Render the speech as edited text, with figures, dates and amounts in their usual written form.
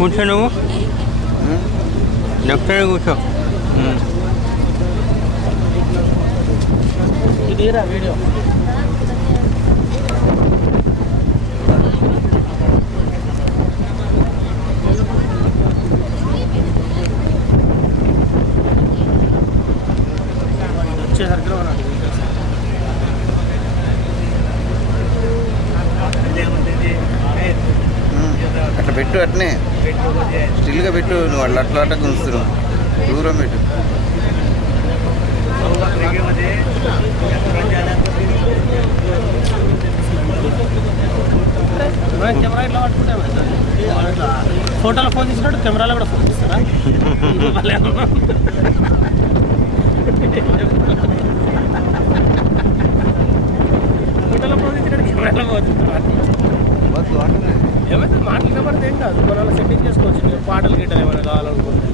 కూర్చో నువ్వు left side కూర్చో. వీడియో వచ్చేసరికి అట్లా పెట్టు, అట్నే స్టిల్గా పెట్టు. నువ్వు అట్లా అట్లా అట్లా గుంస్తున్నావు, దూరం పెట్టు. కెమెరా ఇట్లా పట్టుకుంటా ఫోటోలో ఫోన్ తీసినట్టు కెమెరాలో కూడా ఫోన్ తీస్తారా? ఫోటోలో ఫోన్ తీసినట్టు కెమెరాలో ఫోన్ తీస్తారా? ఏమైతే మాటలు పడితే ఏం కాదు, మన సెట్టింగ్ చేసుకోవచ్చు. పాటలు గిట్టలు ఏమైనా కావాలనుకుంటే